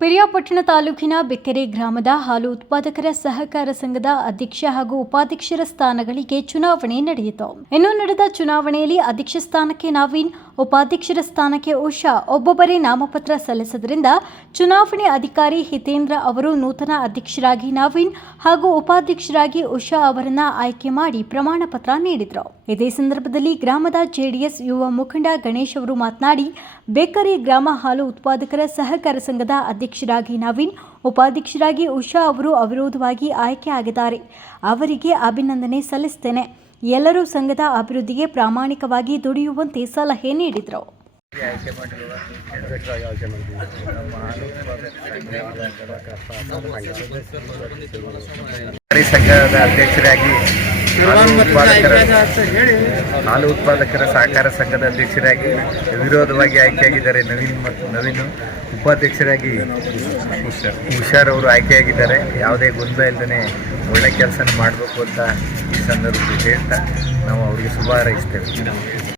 ಪಿರಿಯಾಪಟ್ಟಣ ತಾಲೂಕಿನ ಬೆಕ್ಕರೆ ಗ್ರಾಮದ ಹಾಲು ಉತ್ಪಾದಕರ ಸಹಕಾರ ಸಂಘದ ಅಧ್ಯಕ್ಷ ಹಾಗೂ ಉಪಾಧ್ಯಕ್ಷರ ಸ್ಥಾನಗಳಿಗೆ ಚುನಾವಣೆ ನಡೆಯಿತು. ಇನ್ನು ನಡೆದ ಚುನಾವಣೆಯಲ್ಲಿ ಅಧ್ಯಕ್ಷ ಸ್ಥಾನಕ್ಕೆ ನವೀನ್, ಉಪಾಧ್ಯಕ್ಷರ ಸ್ಥಾನಕ್ಕೆ ಉಷಾ ಒಬ್ಬೊಬ್ಬರೇ ನಾಮಪತ್ರ ಸಲ್ಲಿಸಿದ್ದರಿಂದ ಚುನಾವಣೆ ಅಧಿಕಾರಿ ಹಿತೇಂದ್ರ ಅವರು ನೂತನ ಅಧ್ಯಕ್ಷರಾಗಿ ನವೀನ್ ಹಾಗೂ ಉಪಾಧ್ಯಕ್ಷರಾಗಿ ಉಷಾ ಅವರನ್ನ ಆಯ್ಕೆ ಮಾಡಿ ಪ್ರಮಾಣ ಪತ್ರ ನೀಡಿದರು. ಇದೇ ಸಂದರ್ಭದಲ್ಲಿ ಗ್ರಾಮದ ಜೆಡಿಎಸ್ ಯುವ ಮುಖಂಡ ಗಣೇಶ್ ಅವರು ಮಾತನಾಡಿ, ಬೆಕ್ಕರೆ ಗ್ರಾಮ ಹಾಲು ಉತ್ಪಾದಕರ ಸಹಕಾರ ಸಂಘದ ಅಧ್ಯಕ್ಷರಾಗಿ ನವೀನ್, ಉಪಾಧ್ಯಕ್ಷರಾಗಿ ಉಷಾ ಅವರು ಅವಿರೋಧವಾಗಿ ಆಯ್ಕೆಯಾಗಿದ್ದಾರೆ. ಅವರಿಗೆ ಅಭಿನಂದನೆ ಸಲ್ಲಿಸುತ್ತೇನೆ. ಎಲ್ಲರೂ ಸಂಘದ ಅಭಿವೃದ್ಧಿಗೆ ಪ್ರಾಮಾಣಿಕವಾಗಿ ದುಡಿಯುವಂತೆ ಸಲಹೆ ನೀಡಿದರು. ಸಂಘದ ಅಧ್ಯಕ್ಷರಾಗಿ ಹಾಲು ಉತ್ಪಾದಕರ ಸಹಕಾರ ಸಂಘದ ಅಧ್ಯಕ್ಷರಾಗಿ ವಿರೋಧವಾಗಿ ಆಯ್ಕೆಯಾಗಿದ್ದಾರೆ ನವೀನ್. ಉಪಾಧ್ಯಕ್ಷರಾಗಿ ಹುಷಾರವರು ಆಯ್ಕೆಯಾಗಿದ್ದಾರೆ. ಯಾವುದೇ ಗೊಂದಲ ಇಲ್ಲದೇ ಒಳ್ಳೆ ಕೆಲಸ ಮಾಡಬೇಕು ಅಂತ ಈ ಸಂದರ್ಭದಲ್ಲಿ ಹೇಳ್ತಾ ನಾವು ಅವರಿಗೆ ಶುಭ ಹಾರೈಸ್ತೇವೆ.